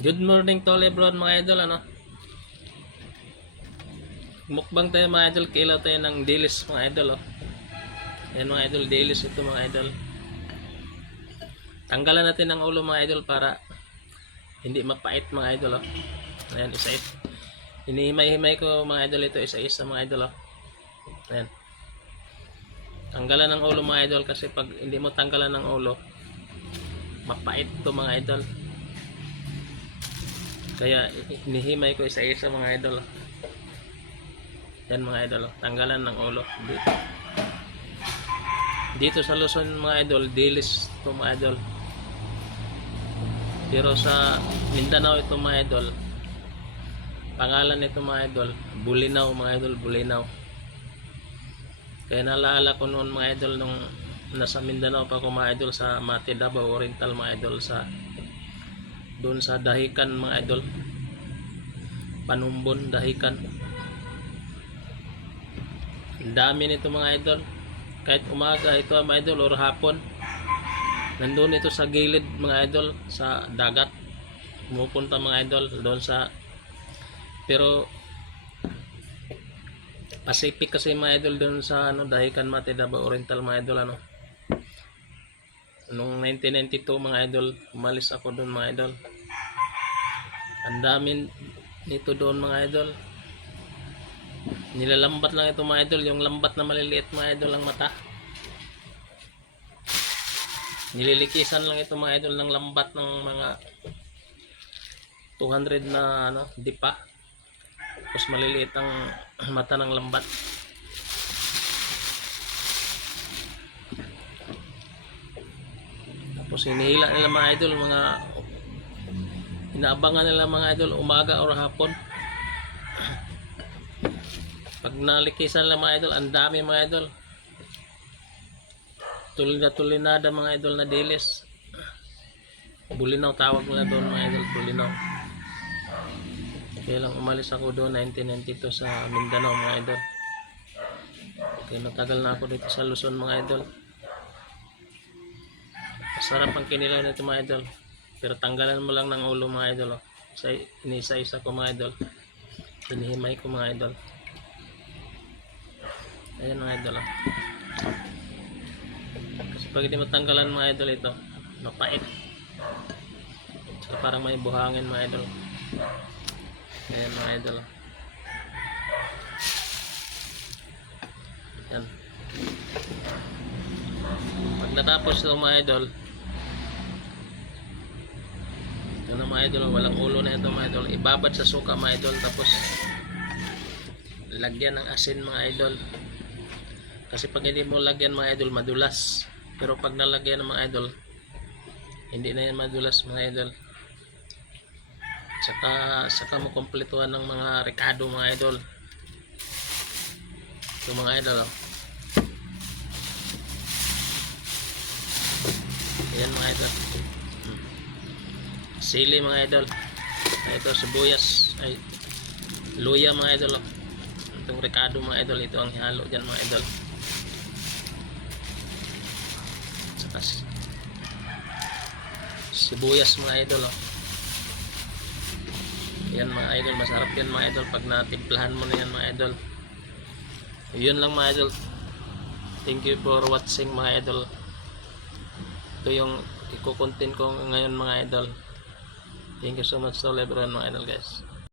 Good morning to Lebron mga idol, ano? Mukbang tayo mga idol, kilaw tayo ng dilis mga idol, oh. Ayan mga idol, dilis ito mga idol. Tanggalan natin ang ulo mga idol para hindi mapait mga idol, oh. Ayan, isa-isa. Hinihimay-himay ko mga idol ito, isa-isa mga idol, oh. Ayan. Tanggalan ng ulo mga idol kasi pag hindi mo tanggalan ng ulo, mapait ito mga idol. Kaya hinihimay ko isa-isa mga idol. Yan mga idol, tanggalan ng ulo dito sa Luzon mga idol, dilis ito mga idol. Pero sa Mindanao ito mga idol, pangalan nito mga idol, Bulinaw mga idol, Bulinaw. Kaya naalala ko noon mga idol nung nasa Mindanao pa ako mga idol, sa Mati, Davao Oriental mga idol, sa doon sa Dahican mga idol, Panumbon, Dahican. Ang dami nito mga idol, kahit umaga ito mga idol or hapon, nandun ito sa gilid mga idol, sa dagat pumupunta mga idol doon sa, pero Pacific kasi mga idol doon sa ano, Dahican, Mati, Davao Oriental mga idol, ano. Noong 1992 mga idol, umalis ako doon mga idol. Ang dami nito doon mga idol. Nilalambat lang ito mga idol, yung lambat na maliliit mga idol ang mata. Nililikisan lang ito mga idol ng lambat ng mga 200 na ano, dipa. Tapos maliliit ang mata ng lambat. Tapos hinihila nila mga idol, mga inaabangan nila mga idol umaga or hapon. Pag nalikisan lang mga idol, ang dami mga idol. Tulinada mga idol na dilis. Bulinaw tawag nila doon mga idol, Bulinaw. Kaya lang umalis ako doon 1992 sa Mindanao mga idol. Kaya matagal na ako dito sa Luzon mga idol. Sarap ang kinilaw nito mga idol. Pero tanggalan mo lang ng ulo mga idol, oh. Inisa-isa ko mga idol. Hinihimay ko mga idol. Ayan mga idol, oh. Kasi pag hindi matanggalan mga idol ito, mapait. So parang may buhangin mga idol. Ayan mga idol, oh. Ayan. Pag natapos ito mga idol, ito na mga idol, walang ulo na ito mga idol. Ibabad sa suka mga idol, tapos lagyan ng asin mga idol. Kasi pag hindi mo lagyan mga idol, madulas. Pero pag nalagyan ng mga idol, hindi na yan madulas mga idol. Saka mo kompletuhan ng mga rekado mga idol. Ito mga idol, oh. Ayan mga idol. Sili mga idol. Ito sibuyas, ay luya mga idol, oh. Itong rekado mga idol, ito ang halo dyan mga idol. Saka sibuyas mga idol, oh. Yan mga idol, masarap yan mga idol pag natimplahan mo na yan mga idol. Yun lang mga idol. Thank you for watching mga idol. Ito yung iko-content ko ngayon mga idol. Thank you so much to Lebron mga idol guys.